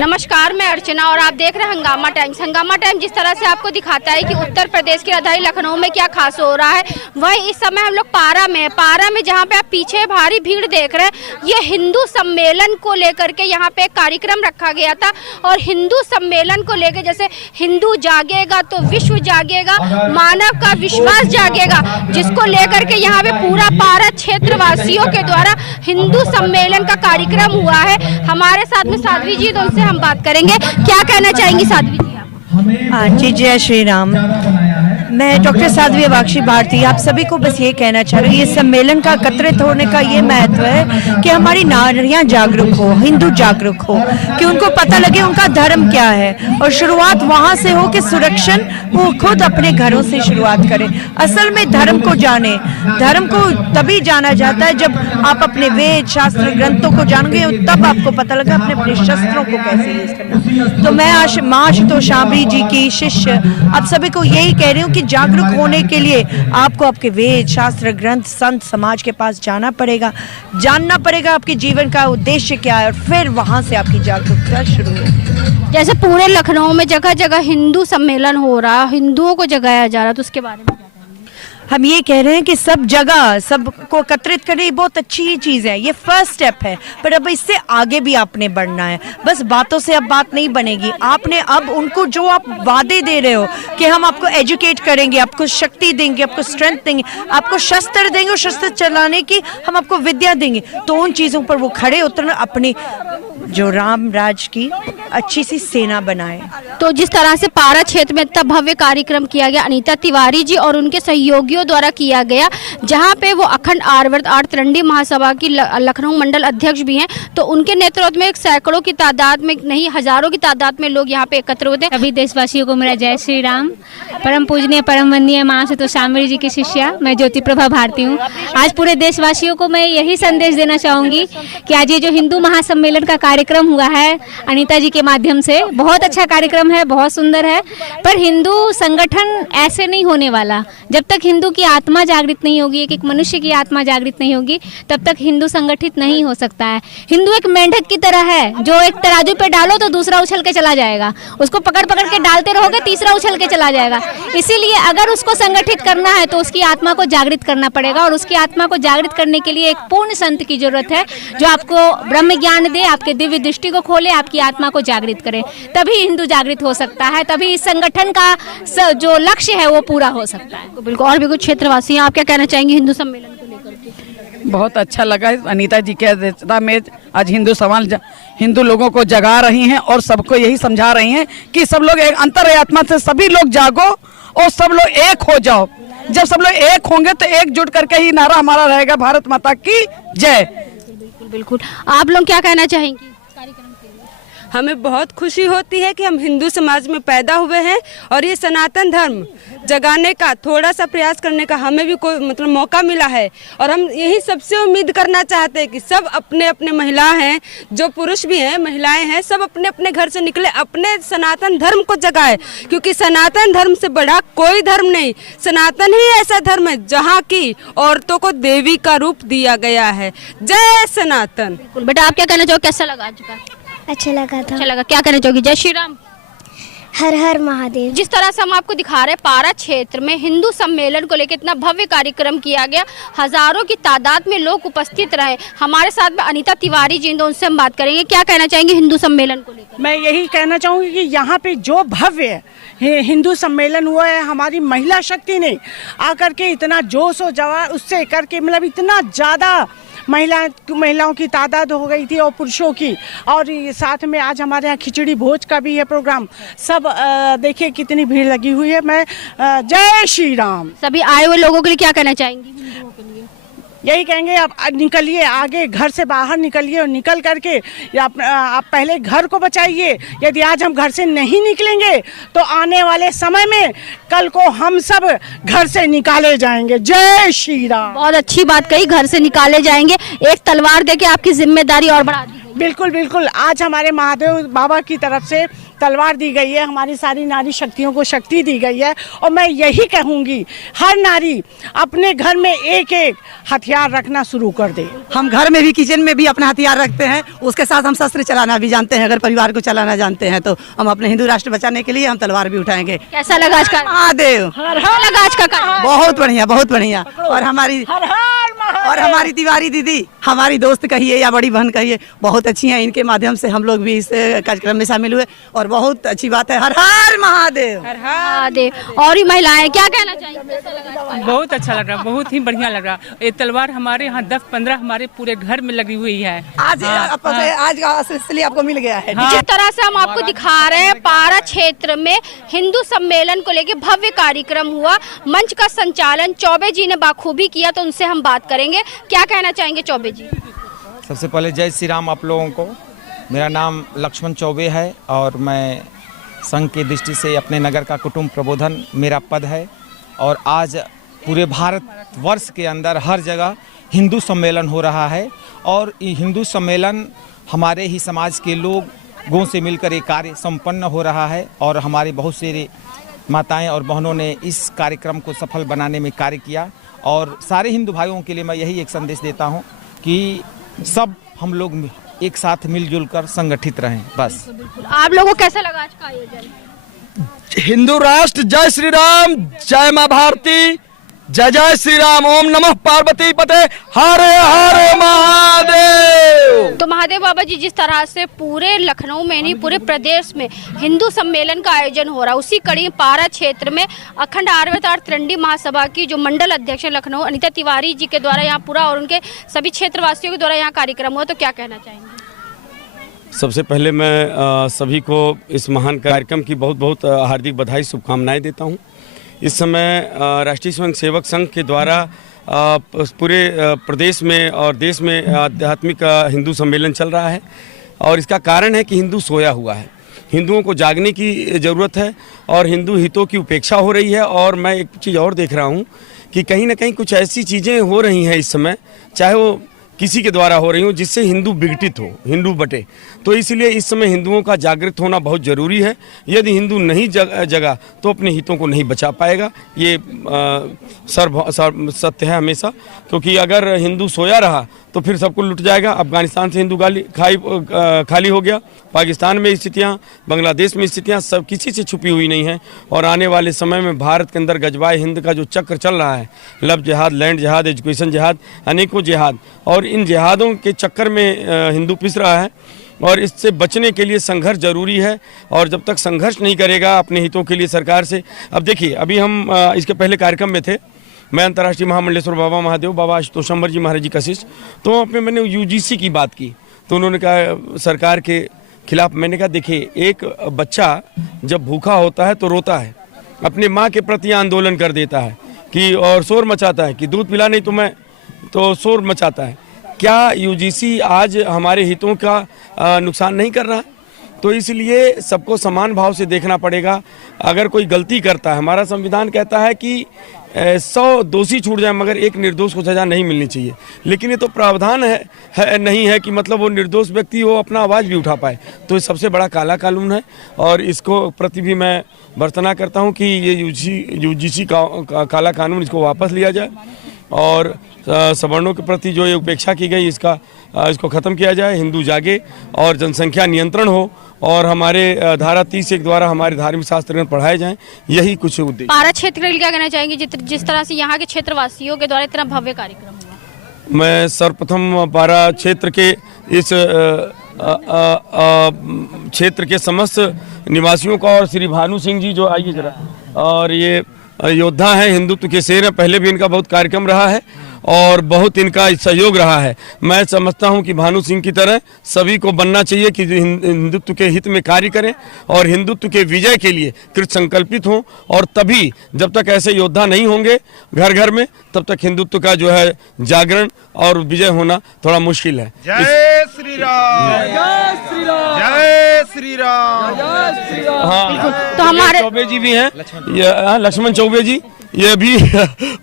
नमस्कार, मैं अर्चना और आप देख रहे हैं हंगामा टाइम्स। हंगामा टाइम्स जिस तरह से आपको दिखाता है कि उत्तर प्रदेश की राजधानी लखनऊ में क्या खास हो रहा है, वही इस समय हम लोग पारा में जहां पे आप पीछे भारी भीड़ देख रहे हैं, ये हिंदू सम्मेलन को लेकर के यहाँ पे एक कार्यक्रम रखा गया था। और हिंदू सम्मेलन को लेकर जैसे हिंदू जागेगा तो विश्व जागेगा, मानव का विश्वास जागेगा, जिसको लेकर के यहाँ पे पूरा पारा क्षेत्रवासियों के द्वारा हिंदू सम्मेलन का कार्यक्रम हुआ है। हमारे साथ में साध्वी जी, तो उनसे हम बात करेंगे। क्या कहना चाहेंगी साध्वी जी आप? हाँ जी, जय श्री राम। मैं डॉक्टर साध्वी अवाक्षी भारती आप सभी को बस ये कहना चाह रही हूँ, ये सम्मेलन का एकत्रित होने का ये महत्व है कि हमारी नारियां जागरूक हो, हिंदू जागरूक हो, कि उनको पता लगे उनका धर्म क्या है। और शुरुआत वहाँ से हो कि सुरक्षण वो खुद अपने घरों से शुरुआत करें। असल में धर्म को जाने, धर्म को तभी जाना जाता है जब आप अपने वेद शास्त्र ग्रंथों को जानोगे, तब आपको पता लगा अपने अपने शस्त्रों को कैसे यूज करना। तो मैं माँ आशुतोष शांबरी जी की शिष्य आप सभी को यही कह रही हूँ कि जागरूक होने के लिए आपको आपके वेद शास्त्र ग्रंथ संत समाज के पास जाना पड़ेगा, जानना पड़ेगा आपके जीवन का उद्देश्य क्या है, और फिर वहां से आपकी जागरूकता शुरू होगी। जैसे पूरे लखनऊ में जगह जगह हिंदू सम्मेलन हो रहा, हिंदुओं को जगाया जा रहा, तो उसके बारे में हम ये कह रहे हैं कि सब जगह सबको एकत्रित करना ये बहुत अच्छी ही चीज़ है, ये फर्स्ट स्टेप है। पर अब इससे आगे भी आपने बढ़ना है। बस बातों से अब बात नहीं बनेगी। आपने अब उनको जो आप वादे दे रहे हो कि हम आपको एजुकेट करेंगे, आपको शक्ति देंगे, आपको स्ट्रेंथ देंगे, आपको शस्त्र देंगे और शस्त्र चलाने की हम आपको विद्या देंगे, तो उन चीज़ों पर वो खड़े उतरना, अपनी जो राम राज की अच्छी सी सेना बनाए। तो जिस तरह से पारा क्षेत्र में इतना भव्य कार्यक्रम किया गया अनीता तिवारी जी और उनके सहयोगियों द्वारा किया गया, जहां पे वो अखंड आर्तरंडी महासभा की लखनऊ मंडल अध्यक्ष भी हैं, तो उनके नेतृत्व में सैकड़ों की तादाद में नहीं हजारों की तादाद में लोग यहाँ पे एकत्र होते हैं। सभी देशवासियों को मेरा जय श्री राम। परम पूजनीय परम वंदनीय माँ आशुतोष शांबरी जी की शिष्या मैं ज्योति प्रभा भारती हूँ। आज पूरे देशवासियों को मैं यही संदेश देना चाहूँगी कि आज ये जो हिंदू महासम्मेलन का कार्यक्रम हुआ है अनीता जी के माध्यम से, बहुत अच्छा कार्यक्रम है, बहुत सुंदर है। पर हिंदू संगठन ऐसे नहीं होने वाला जब तक हिंदू की आत्मा जागृत नहीं होगी, एक मनुष्य की आत्मा जागृत नहीं होगी, तब तक हिंदू संगठित नहीं हो सकता है। हिंदू एक मेंढक की तरह है जो एक तराजू पे डालो तो दूसरा उछल के चला जाएगा, उसको पकड़ पकड़ के डालते रहोगे तीसरा उछल के चला जाएगा। इसीलिए अगर उसको संगठित करना है तो उसकी आत्मा को जागृत करना पड़ेगा, और उसकी आत्मा को जागृत करने के लिए एक पूर्ण संत की जरूरत है जो आपको ब्रह्म ज्ञान दे, आपके दिव्य दृष्टि को खोले, आपकी आत्मा को जागृत करे, तभी हिंदू जागृत हो सकता है, तभी इस संगठन का जो लक्ष्य है वो पूरा हो सकता है। बिल्कुल। और भी कुछ क्षेत्रवासी हैं, आप क्या कहना चाहेंगे हिंदू सम्मेलन को लेकर के? बहुत अच्छा लगा अनीता जी की अध्यक्षता में आज हिंदू समाज हिंदू लोगों को जगा रही हैं और सबको यही समझा रही हैं कि सब लोग एक अंतरात्मा से सभी लोग जागो और सब लोग एक हो जाओ। जब सब लोग एक होंगे तो एकजुट करके ही नारा हमारा रहेगा, भारत माता की जय। बिल्कुल बिल्कुल। आप लोग क्या कहना चाहेंगी? हमें बहुत खुशी होती है कि हम हिंदू समाज में पैदा हुए हैं और ये सनातन धर्म जगाने का थोड़ा सा प्रयास करने का हमें भी कोई मौका मिला है। और हम यही सबसे उम्मीद करना चाहते हैं कि सब अपने अपने महिला हैं, जो पुरुष भी हैं, महिलाएं हैं, सब अपने अपने घर से निकले, अपने सनातन धर्म को जगाए, क्योंकि सनातन धर्म से बड़ा कोई धर्म नहीं। सनातन ही ऐसा धर्म है जहाँ की औरतों को देवी का रूप दिया गया है। जय सनातन। बेटा आप क्या कहना चाहोगे, कैसा लगा आज का? अच्छा लगा था। अच्छा लगा। क्या कहना चाहोगी? जय श्री राम। हर हर महादेव। जिस तरह से हम आपको दिखा रहे हैं पारा क्षेत्र में हिंदू सम्मेलन को लेकर इतना भव्य कार्यक्रम किया गया, हजारों की तादाद में लोग उपस्थित रहे। हमारे साथ में अनीता तिवारी जी, तो उनसे हम बात करेंगे। क्या कहना चाहेंगे हिंदू सम्मेलन को लेकर? मैं यही कहना चाहूँगी कि यहाँ पे जो भव्य हिंदू सम्मेलन हुआ है, हमारी महिला शक्ति ने आकर के इतना जोश और जवा उससे करके, मतलब इतना ज़्यादा महिलाओं की तादाद हो गई थी और पुरुषों की। और साथ में आज हमारे यहाँ खिचड़ी भोज का भी है प्रोग्राम। सब देखिए कितनी भीड़ लगी हुई है। मैं जय श्री राम। सभी आए हुए लोगों के लिए क्या कहना चाहेंगी? हिंदुओं के लिए यही कहेंगे, आप निकलिए आगे, घर से बाहर निकलिए और निकल करके आप पहले घर को बचाइए। यदि आज हम घर से नहीं निकलेंगे तो आने वाले समय में कल को हम सब घर से निकाले जाएंगे। जय श्री राम। बहुत अच्छी बात कही, घर से निकाले जाएंगे। एक तलवार देके आपकी जिम्मेदारी और बढ़ा दी। बिल्कुल बिल्कुल, आज हमारे महादेव बाबा की तरफ से तलवार दी गई है, हमारी सारी नारी शक्तियों को शक्ति दी गई है। और मैं यही कहूँगी, हर नारी अपने घर में एक एक हथियार रखना शुरू कर दे। हम घर में भी, किचन में भी अपना हथियार रखते हैं, उसके साथ हम शस्त्र चलाना भी जानते हैं। अगर परिवार को चलाना जानते हैं तो हम अपने हिंदू राष्ट्र बचाने के लिए हम तलवार भी उठाएंगे। कैसा लगा आज का महादेव, कैसा लगा आज का कार्यक्रम? बहुत बढ़िया, बहुत बढ़िया। और हमारी तिवारी दीदी, हमारी दोस्त कहिए या बड़ी बहन कहिए, बहुत अच्छी हैं। इनके माध्यम से हम लोग भी इस कार्यक्रम में शामिल हुए और बहुत अच्छी बात है। हर हर महादेव, हर महादेव। और भी महिलाएं क्या कहना चाहेंगी? कैसा लगा? बहुत अच्छा लग रहा, बहुत ही बढ़िया लग रहा। ये तलवार हमारे यहाँ 10-15 हमारे पूरे घर में लगी हुई है। आज इसलिए आपको मिल गया है। जिस तरह से हम आपको दिखा रहे हैं, पारा क्षेत्र में हिंदू सम्मेलन को लेकर भव्य कार्यक्रम हुआ। मंच का संचालन चौबे जी ने बाखूबी किया, तो उनसे हम बात करेंगे। क्या कहना चाहेंगे चौबे जी? सबसे पहले जय श्री राम आप लोगों को। मेरा नाम लक्ष्मण चौबे है और मैं संघ की दृष्टि से अपने नगर का कुटुंब प्रबोधन मेरा पद है। और आज पूरे भारत वर्ष के अंदर हर जगह हिंदू सम्मेलन हो रहा है और ये हिंदू सम्मेलन हमारे ही समाज के लोगों से मिलकर ये कार्य संपन्न हो रहा है। और हमारी बहुत सारी माताएं और बहनों ने इस कार्यक्रम को सफल बनाने में कार्य किया। और सारे हिंदू भाइयों के लिए मैं यही एक संदेश देता हूं कि सब हम लोग एक साथ मिलजुल कर संगठित रहें। बस। आप लोगों को कैसा लगा आज का आयोजन? हिंदू राष्ट्र, जय श्री राम, जय माँ भारती, जय जय श्री राम, ओम नमः पार्वती पते, हर हर महादेव। तो महादेव बाबा जी, जिस तरह से पूरे लखनऊ में नहीं पूरे प्रदेश में हिंदू सम्मेलन का आयोजन हो रहा है, उसी कड़ी पारा क्षेत्र में अखंड आर्यवतार त्रिंडी महासभा की जो मंडल अध्यक्ष है लखनऊ अनीता तिवारी जी के द्वारा यहाँ पूरा और उनके सभी क्षेत्रवासियों के द्वारा यहाँ कार्यक्रम हुआ, तो क्या कहना चाहेंगे? सबसे पहले मैं सभी को इस महान कार्यक्रम की बहुत बहुत हार्दिक बधाई, शुभकामनाएं देता हूं। इस समय राष्ट्रीय स्वयंसेवक संघ के द्वारा पूरे प्रदेश में और देश में आध्यात्मिक हिंदू सम्मेलन चल रहा है। और इसका कारण है कि हिंदू सोया हुआ है, हिंदुओं को जागने की ज़रूरत है और हिंदू हितों की उपेक्षा हो रही है। और मैं एक चीज़ और देख रहा हूँ कि कहीं ना कहीं कुछ ऐसी चीज़ें हो रही हैं इस समय, चाहे वो किसी के द्वारा हो रही हो, जिससे हिंदू विघटित हो, हिंदू बटे। तो इसलिए इस समय हिंदुओं का जागृत होना बहुत ज़रूरी है। यदि हिंदू नहीं जगा तो अपने हितों को नहीं बचा पाएगा। ये सत्य है हमेशा, क्योंकि अगर हिंदू सोया रहा तो फिर सबको लुट जाएगा। अफगानिस्तान से हिंदू खाली हो गया, पाकिस्तान में स्थितियाँ, बांग्लादेश में स्थितियाँ सब किसी से छुपी हुई नहीं हैं। और आने वाले समय में भारत के अंदर गजवाए हिंद का जो चक्र चल रहा है, लव जिहाद, लैंड जिहाद, एजुकेशन जिहाद, अनेकों जिहाद, और इन जिहादों के चक्कर में हिंदू पिस रहा है। और इससे बचने के लिए संघर्ष जरूरी है। और जब तक संघर्ष नहीं करेगा अपने हितों के लिए सरकार से, अब देखिए अभी हम इसके पहले कार्यक्रम में थे, मैं अंतर्राष्ट्रीय महामंडलेश्वर बाबा महादेव, बाबा आशुतोषंबर जी महाराज जी का शिष्य, तो मैंने यूजीसी की बात की, तो उन्होंने कहा सरकार के खिलाफ। मैंने कहा देखिए, एक बच्चा जब भूखा होता है तो रोता है, अपने माँ के प्रति आंदोलन कर देता है कि और शोर मचाता है कि दूध पिला नहीं तो शोर मचाता है। क्या यूजीसी आज हमारे हितों का नुकसान नहीं कर रहा है? तो इसलिए सबको समान भाव से देखना पड़ेगा। अगर कोई गलती करता है, हमारा संविधान कहता है कि 100 दोषी छूट जाए मगर एक निर्दोष को सजा नहीं मिलनी चाहिए, लेकिन ये तो प्रावधान है नहीं है कि मतलब वो निर्दोष व्यक्ति वो अपना आवाज़ भी उठा पाए। तो ये सबसे बड़ा काला कानून है और इसको प्रति भी मैं भर्त्सना करता हूँ कि ये यूजीसी का काला कानून, इसको वापस लिया जाए और सवर्णों के प्रति जो ये उपेक्षा की गई इसको ख़त्म किया जाए, हिंदू जागे और जनसंख्या नियंत्रण हो और हमारे धारा 30 द्वारा हमारे धार्मिक शास्त्र पढ़ाए जाएं। यही कुछ उद्देश्य। पारा क्षेत्र के लिए क्या कहना चाहेंगे, जिस तरह से यहाँ के क्षेत्रवासियों के द्वारा इतना भव्य कार्यक्रम हुआ? मैं सर्वप्रथम पारा क्षेत्र के इस क्षेत्र के समस्त निवासियों का और श्री भानु सिंह जी जो आइए जरा, और ये योद्धा हैं, हिंदुत्व के शेर हैं, पहले भी इनका बहुत कार्यक्रम रहा है और बहुत इनका सहयोग रहा है। मैं समझता हूं कि भानु सिंह की तरह सभी को बनना चाहिए कि हिंदुत्व के हित में कार्य करें और हिंदुत्व के विजय के लिए कृत संकल्पित हों। और तभी जब तक ऐसे योद्धा नहीं होंगे घर घर में, तब तक हिंदुत्व का जो है जागरण और विजय होना थोड़ा मुश्किल है। जय श्री राम, जय श्री राम, जय श्री राम, जय श्री राम। हाँ, तो हमारे चौबे जी भी हैं, लक्ष्मण चौबे जी, ये भी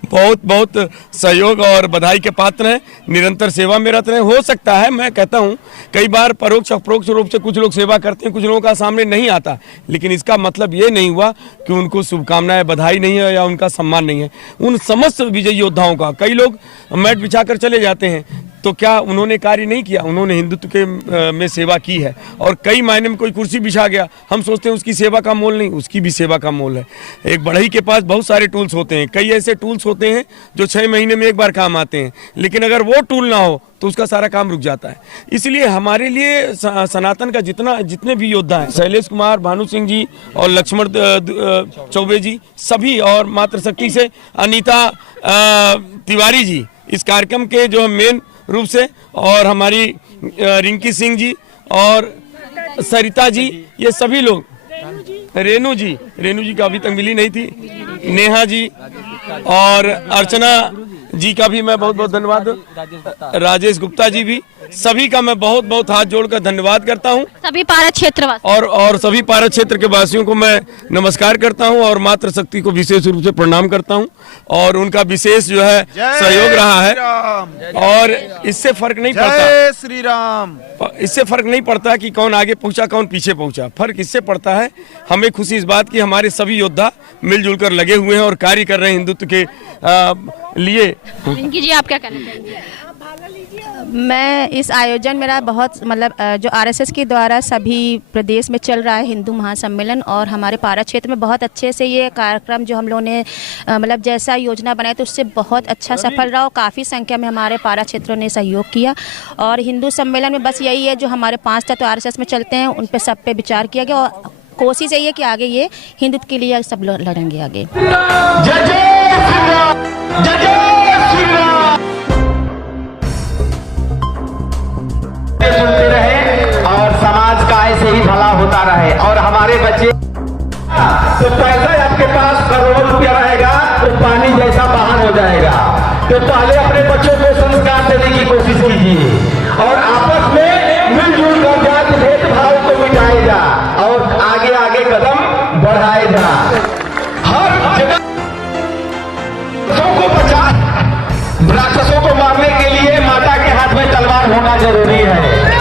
बहुत बहुत सहयोग और बधाई के पात्र हैं, निरंतर सेवा में रहते हैं। हो सकता है, मैं कहता हूँ, कई बार परोक्ष अप्रोक्ष रूप से कुछ लोग सेवा करते हैं, कुछ लोगों का सामने नहीं आता, लेकिन इसका मतलब ये नहीं हुआ कि उनको शुभकामनाएं, बधाई नहीं है या उनका सम्मान नहीं है। उन समस्त विजयी योद्धाओं का, कई लोग मैट बिछाकर चले जाते हैं, तो क्या उन्होंने कार्य नहीं किया? उन्होंने हिंदुत्व के में सेवा की है। और कई मायने में कोई कुर्सी बिछा गया, हम सोचते हैं उसकी सेवा का मोल नहीं, उसकी भी सेवा का मोल है। एक बढ़ई के पास बहुत सारे टूल्स होते हैं, कई ऐसे टूल्स होते हैं जो 6 महीने में एक बार काम आते हैं, लेकिन अगर वो टूल ना हो तो उसका सारा काम रुक जाता है। इसलिए हमारे लिए सनातन का जितने भी योद्धा हैं, शैलेश कुमार, भानु सिंह जी और लक्ष्मण चौबे जी, सभी, और मातृशक्ति से अनीता तिवारी जी, इस कार्यक्रम के जो मेन रूप से, और हमारी रिंकी सिंह जी और सरिता जी, ये सभी लोग, रेनू जी का अभी तक मिली नहीं थी, नेहा जी और अर्चना जी का भी मैं बहुत बहुत धन्यवाद, राजेश गुप्ता जी भी, सभी का मैं बहुत बहुत हाथ जोड़कर धन्यवाद करता हूं। सभी पारा क्षेत्र और सभी पारा क्षेत्र के वासियों को मैं नमस्कार करता हूं और मातृशक्ति को विशेष रूप से प्रणाम करता हूं, और उनका विशेष जो है सहयोग रहा है। और इससे फर्क नहीं पड़ता, जय श्री राम, इससे फर्क नहीं पड़ता कि कौन आगे पहुंचा कौन पीछे पहुंचा, फर्क इससे पड़ता है हमें खुशी इस बात की हमारे सभी योद्धा मिलजुल कर लगे हुए हैं और कार्य कर रहे हैं हिंदुत्व के लिए। रिंकी जी, आप क्या कहना चाहेंगे? मैं इस आयोजन, मेरा बहुत मतलब जो आरएसएस के द्वारा सभी प्रदेश में चल रहा है हिंदू महासम्मेलन, और हमारे पारा क्षेत्र में बहुत अच्छे से ये कार्यक्रम जो हम लोगों ने मतलब जैसा योजना बनाई तो उससे बहुत अच्छा सफल रहा, और काफ़ी संख्या में हमारे पारा क्षेत्रों ने सहयोग किया। और हिंदू सम्मेलन में बस यही है, जो हमारे 5 तत्व आरएसएस में चलते हैं उन पर सब पे विचार किया गया, और कोशिश यही है कि आगे ये हिंदुत्व के लिए सब लोग लड़ेंगे आगे। सुनते रहे और समाज का ऐसे ही भला होता रहे, और हमारे बच्चे तो पैसा आपके पास करोड़ों रुपया रहेगा तो पानी जैसा बाहर हो जाएगा। तो पहले अपने बच्चों को संस्कार देने की कोशिश कीजिए और आपस में मिलजुल कर जाति भेदभाव को मिटाएगा और आगे आगे कदम बढ़ाएगा। हर जगह को बचा, राक्षसों को मारने के लिए माता के हाथ में तलवार होना जरूरी है।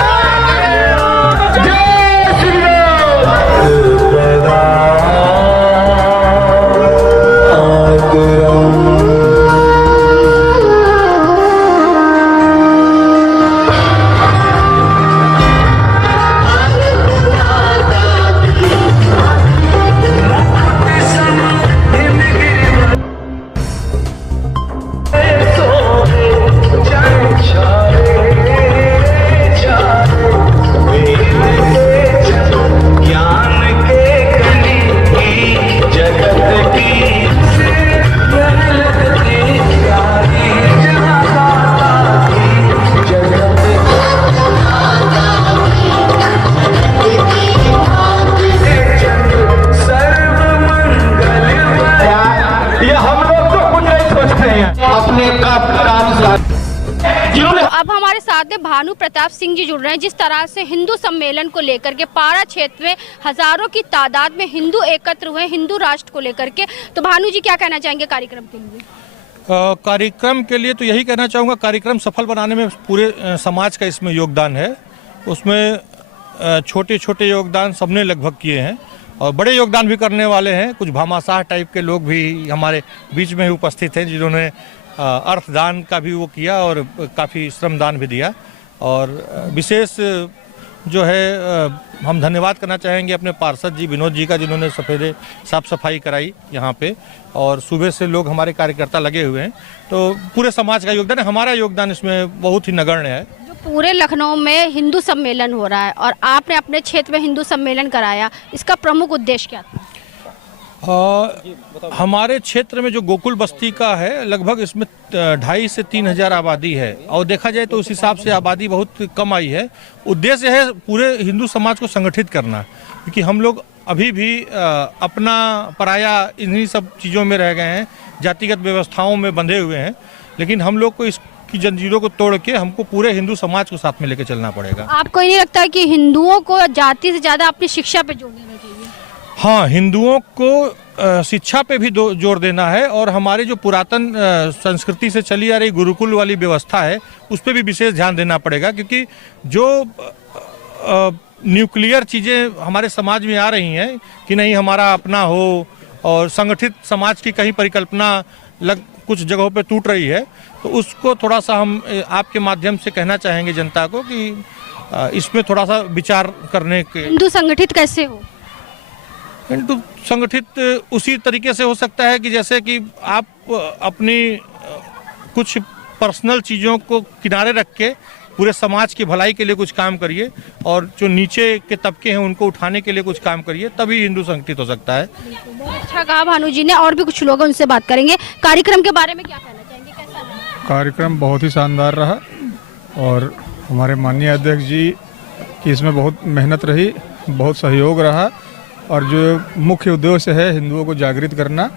अब हमारे साथ में भानु प्रताप सिंह जी जुड़ रहे हैं। जिस तरह से हिंदू सम्मेलन को लेकर के पारा क्षेत्र में हजारों की तादाद में हिंदू एकत्र हुए हिंदू राष्ट्र को लेकर के, तो भानु जी क्या कहना चाहेंगे कार्यक्रम के लिए? कार्यक्रम के लिए तो यही कहना चाहूँगा, कार्यक्रम सफल बनाने में पूरे समाज का इसमें योगदान है। उसमें छोटे छोटे योगदान सबने लगभग किए हैं और बड़े योगदान भी करने वाले हैं। कुछ भामाशाह टाइप के लोग भी हमारे बीच में उपस्थित हैं जिन्होंने अर्थदान का भी वो किया और काफ़ी श्रमदान भी दिया। और विशेष जो है हम धन्यवाद करना चाहेंगे अपने पार्षद जी विनोद जी का, जिन्होंने सफेदे साफ सफाई कराई यहाँ पे, और सुबह से लोग हमारे कार्यकर्ता लगे हुए हैं। तो पूरे समाज का योगदान है, हमारा योगदान इसमें बहुत ही नगण्य है। जो पूरे लखनऊ में हिंदू सम्मेलन हो रहा है और आपने अपने क्षेत्र में हिंदू सम्मेलन कराया, इसका प्रमुख उद्देश्य क्या था? हमारे क्षेत्र में जो गोकुल बस्ती का है, लगभग इसमें 2,500 से 3,000 आबादी है, और देखा जाए तो उस हिसाब से आबादी बहुत कम आई है। उद्देश्य है पूरे हिंदू समाज को संगठित करना, क्योंकि हम लोग अभी भी अपना पराया इन्हीं सब चीज़ों में रह गए हैं, जातिगत व्यवस्थाओं में बंधे हुए हैं। लेकिन हम लोग को इसकी जंजीरों को तोड़ के हमको पूरे हिंदू समाज को साथ में लेकर चलना पड़ेगा। आपको ये नहीं लगता कि हिंदुओं को जाति से ज़्यादा अपनी शिक्षा पे जोर देना चाहिए? हाँ, हिंदुओं को शिक्षा पे भी जोर देना है और हमारे जो पुरातन संस्कृति से चली आ रही गुरुकुल वाली व्यवस्था है उस पर भी विशेष ध्यान देना पड़ेगा, क्योंकि जो न्यूक्लियर चीज़ें हमारे समाज में आ रही हैं कि नहीं हमारा अपना हो और संगठित समाज की कहीं परिकल्पना कुछ जगहों पे टूट रही है, तो उसको थोड़ा सा हम आपके माध्यम से कहना चाहेंगे जनता को कि इसमें थोड़ा सा विचार करने के। हिंदू संगठित कैसे हो? हिंदू संगठित उसी तरीके से हो सकता है कि जैसे कि आप अपनी कुछ पर्सनल चीज़ों को किनारे रख के पूरे समाज की भलाई के लिए कुछ काम करिए और जो नीचे के तबके हैं उनको उठाने के लिए कुछ काम करिए, तभी हिंदू संगठित हो सकता है। बहुत अच्छा कहा भानु जी ने। और भी कुछ लोग उनसे बात करेंगे। कार्यक्रम के बारे में क्या कहना चाहेंगे, कैसा रहा? कार्यक्रम बहुत ही शानदार रहा और हमारे माननीय अध्यक्ष जी की इसमें बहुत मेहनत रही, बहुत सहयोग रहा और जो मुख्य उद्देश्य है हिंदुओं को जागृत करना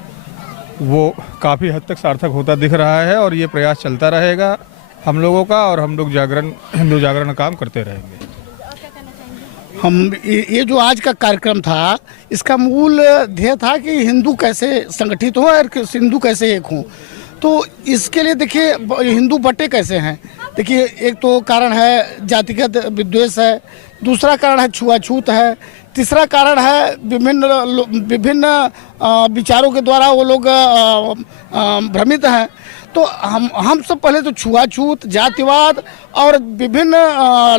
वो काफ़ी हद तक सार्थक होता दिख रहा है और ये प्रयास चलता रहेगा हम लोगों का और हम लोग हिंदू जागरण का काम करते रहेंगे। हम ये जो आज का कार्यक्रम था इसका मूल ध्येय था कि हिंदू कैसे संगठित हो और हिंदू कैसे एक हों। तो इसके लिए देखिए हिंदू बटे कैसे हैं। देखिए एक तो कारण है जातिगत विद्वेष है, दूसरा कारण है छुआछूत है, तीसरा कारण है विभिन्न विचारों के द्वारा वो लोग भ्रमित हैं। तो हम सब पहले तो छुआछूत, जातिवाद और विभिन्न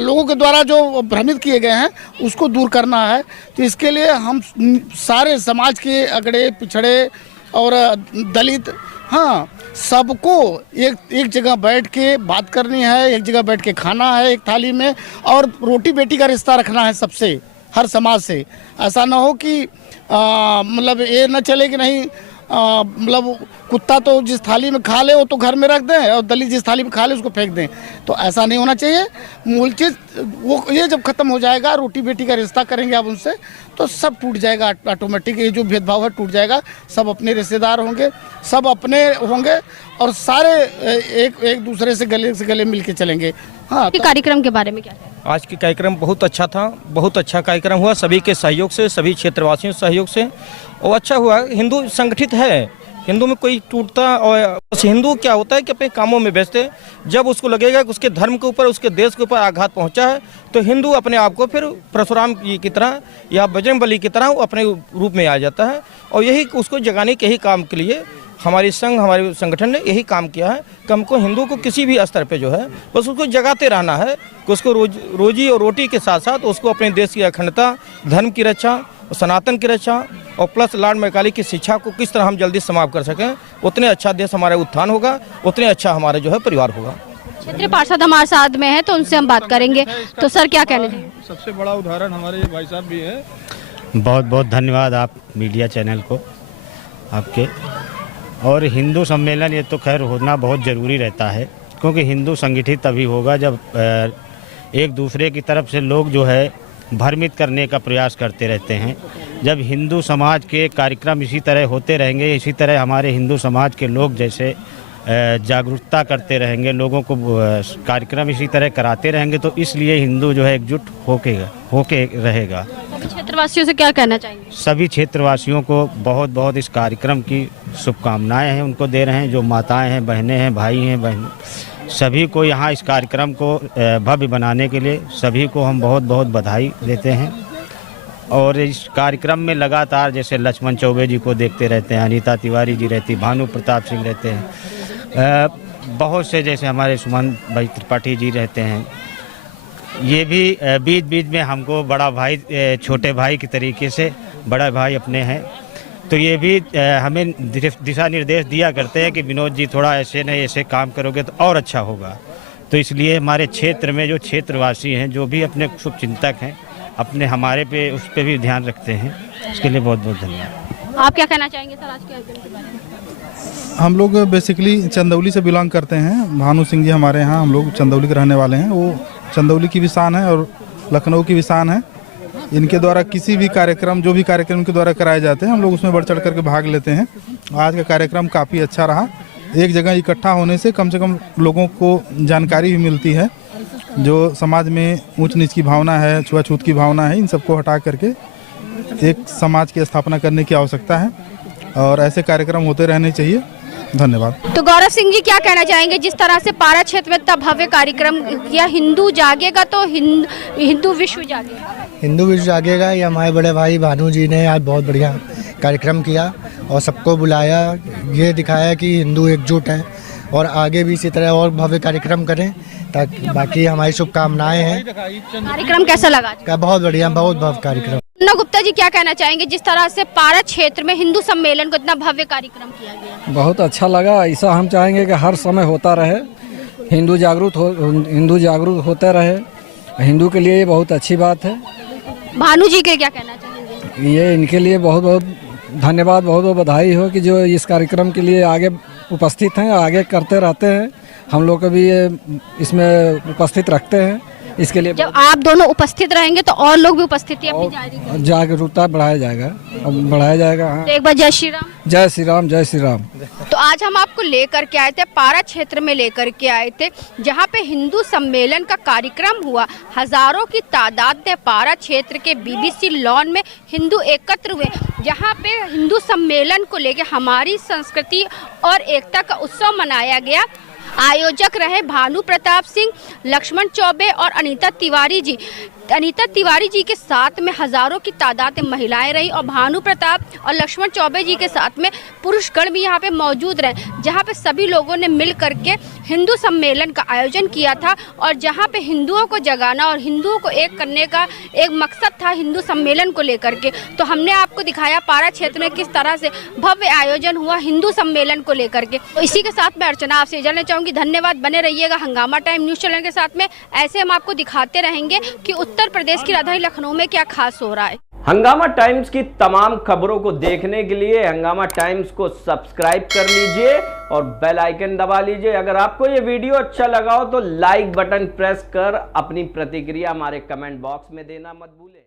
लोगों के द्वारा जो भ्रमित किए गए हैं उसको दूर करना है। तो इसके लिए हम सारे समाज के अगड़े पिछड़े और दलित, हाँ, सबको एक जगह बैठ के बात करनी है, एक जगह बैठ के खाना है एक थाली में और रोटी बेटी का रिश्ता रखना है सबसे, हर समाज से। ऐसा ना हो कि मतलब ये न चले कि नहीं मतलब कुत्ता तो जिस थाली में खा ले वो तो घर में रख दें और दलित जिस थाली में खा ले उसको फेंक दें। तो ऐसा नहीं होना चाहिए। मूल चीज़ वो ये जब ख़त्म हो जाएगा, रोटी बेटी का रिश्ता करेंगे आप उनसे, तो सब टूट जाएगा ऑटोमेटिक। ये जो भेदभाव है टूट जाएगा, सब अपने रिश्तेदार होंगे, सब अपने होंगे और सारे एक दूसरे से गले मिल के चलेंगे। हाँ, तो कार्यक्रम के बारे में क्या? आज के कार्यक्रम बहुत अच्छा था, बहुत अच्छा कार्यक्रम हुआ सभी के सहयोग से, सभी क्षेत्रवासियों के सहयोग से और अच्छा हुआ। हिंदू संगठित है, हिंदू में कोई टूटता और हिंदू क्या होता है कि अपने कामों में व्यस्त है। जब उसको लगेगा कि उसके धर्म के ऊपर, उसके देश के ऊपर आघात पहुंचा है तो हिंदू अपने आप को फिर परशुराम की तरह या बजरंगबली की तरह वो अपने रूप में आ जाता है। और यही उसको जगाने के ही काम के लिए हमारे संगठन ने यही काम किया है कि हमको हिंदू को किसी भी स्तर पे जो है बस उसको जगाते रहना है कि उसको रोजी और रोटी के साथ साथ उसको अपने देश की अखंडता, धर्म की रक्षा, सनातन की रक्षा और प्लस लॉर्ड मैकाले की शिक्षा को किस तरह हम जल्दी समाप्त कर सकें, उतने अच्छा देश हमारा उत्थान होगा, उतने अच्छा हमारा जो है परिवार होगा। क्षेत्रीय पार्षद हमारे साथ में है तो उनसे हम बात करेंगे। तो सर क्या कहने चाहिए? सबसे बड़ा उदाहरण हमारे भाई साहब भी है। बहुत बहुत धन्यवाद आप मीडिया चैनल को आपके। और हिंदू सम्मेलन ये तो खैर होना बहुत ज़रूरी रहता है, क्योंकि हिंदू संगठित तभी होगा जब एक दूसरे की तरफ से लोग जो है भ्रमित करने का प्रयास करते रहते हैं। जब हिंदू समाज के कार्यक्रम इसी तरह होते रहेंगे, इसी तरह हमारे हिंदू समाज के लोग जैसे जागरूकता करते रहेंगे, लोगों को कार्यक्रम इसी तरह कराते रहेंगे, तो इसलिए हिंदू जो है एकजुट होके रहेगा। क्षेत्रवासियों से क्या कहना चाहेंगे? सभी क्षेत्रवासियों को बहुत बहुत इस कार्यक्रम की शुभकामनाएं हैं उनको दे रहे हैं। जो माताएं हैं, बहनें हैं, भाई हैं, बहन, सभी को यहाँ इस कार्यक्रम को भव्य बनाने के लिए सभी को हम बहुत बहुत बधाई देते हैं। और इस कार्यक्रम में लगातार जैसे लक्ष्मण चौबे जी को देखते रहते हैं, अनीता तिवारी जी रहती, भानु प्रताप सिंह रहते हैं, बहुत से जैसे हमारे सुमन भाई त्रिपाठी जी रहते हैं। ये भी बीच बीच में हमको बड़ा भाई, छोटे भाई की तरीके से बड़ा भाई अपने हैं, तो ये भी हमें दिशा निर्देश दिया करते हैं कि विनोद जी थोड़ा ऐसे नहीं ऐसे काम करोगे तो और अच्छा होगा। तो इसलिए हमारे क्षेत्र में जो क्षेत्रवासी हैं, जो भी अपने शुभचिंतक हैं, अपने हमारे पे उस पर भी ध्यान रखते हैं, इसके लिए बहुत बहुत धन्यवाद। आप क्या कहना चाहेंगे सर आज के कार्यक्रम के बारे में? हम लोग बेसिकली चंदौली से बिलोंग करते हैं। भानु सिंह जी हमारे यहाँ, हम लोग चंदौली के रहने वाले हैं। वो चंदौली की भी शान है और लखनऊ की भी शान है। इनके द्वारा किसी भी कार्यक्रम, जो भी कार्यक्रम इनके द्वारा कराए जाते हैं, हम लोग उसमें बढ़ चढ़ करके भाग लेते हैं। आज का कार्यक्रम काफ़ी अच्छा रहा। एक जगह इकट्ठा होने से कम लोगों को जानकारी भी मिलती है। जो समाज में ऊंच नीच की भावना है, छुआछूत की भावना है, इन सबको हटा करके एक समाज की स्थापना करने की आवश्यकता है और ऐसे कार्यक्रम होते रहने चाहिए। धन्यवाद। तो गौरव सिंह जी क्या कहना चाहेंगे, जिस तरह से पारा क्षेत्र में इतना भव्य कार्यक्रम किया, हिंदू जागेगा तो हिंदू विश्व जागेगा। हिंदू विश्व जागेगा। ये हमारे बड़े भाई भानु जी ने आज बहुत बढ़िया कार्यक्रम किया और सबको बुलाया, ये दिखाया कि हिंदू एकजुट है और आगे भी इसी तरह और भव्य कार्यक्रम करें, ताकि बाकी हमारी शुभकामनाएं हैं। कार्यक्रम कैसा लगा? बहुत बढ़िया, बहुत भव्य कार्यक्रम। गुप्ता जी क्या कहना चाहेंगे, जिस तरह से पारा क्षेत्र में हिंदू सम्मेलन को इतना भव्य कार्यक्रम किया गया? बहुत अच्छा लगा। ऐसा हम चाहेंगे कि हर समय होता रहे, हिंदू जागरूक होते रहे, हिंदू के लिए ये बहुत अच्छी बात है। भानु जी के क्या कहना चाहेंगे? ये इनके लिए बहुत बहुत धन्यवाद, बहुत बहुत बधाई हो कि जो इस कार्यक्रम के लिए आगे उपस्थित हैं, आगे करते रहते हैं। हम लोग को भी ये इसमें उपस्थित रखते हैं। इसके लिए जब आप दोनों उपस्थित रहेंगे तो और लोग भी उपस्थिति अपनी जारी करेंगे, जागरूकता बढ़ाया जाएगा। हाँ। तो एक बार जय श्री राम। जय श्री राम, जय श्री राम। तो आज हम आपको लेकर के आए थे, पारा क्षेत्र में लेकर के आए थे, जहां पे हिंदू सम्मेलन का कार्यक्रम हुआ। हजारों की तादाद में पारा क्षेत्र के बीबीसी लॉन में हिंदू एकत्र हुए, जहां पे हिंदू सम्मेलन को लेकर हमारी संस्कृति और एकता का उत्सव मनाया गया। आयोजक रहे भानु प्रताप सिंह, लक्ष्मण चौबे और अनीता तिवारी जी। अनीता तिवारी जी के साथ में हजारों की तादाद में महिलाएं रही और भानु प्रताप और लक्ष्मण चौबे जी के साथ में पुरुषगण भी यहाँ पे मौजूद रहे, जहाँ पे सभी लोगों ने मिल करके हिंदू सम्मेलन का आयोजन किया था और जहाँ पे हिंदुओं को जगाना और हिंदुओं को एक करने का एक मकसद था हिंदू सम्मेलन को लेकर के। तो हमने आपको दिखाया पारा क्षेत्र में किस तरह से भव्य आयोजन हुआ हिंदू सम्मेलन को लेकर के। तो इसी के साथ मैं अर्चना आपसे जानना चाहूँगी, धन्यवाद। बने रहिएगा हंगामा टाइम न्यूज़ चैनल के साथ में, ऐसे हम आपको दिखाते रहेंगे कि उत्तर प्रदेश की राजधानी लखनऊ में क्या खास हो रहा है। हंगामा टाइम्स की तमाम खबरों को देखने के लिए हंगामा टाइम्स को सब्सक्राइब कर लीजिए और बेल आइकन दबा लीजिए। अगर आपको ये वीडियो अच्छा लगा हो तो लाइक बटन प्रेस कर अपनी प्रतिक्रिया हमारे कमेंट बॉक्स में देना मत भूलें।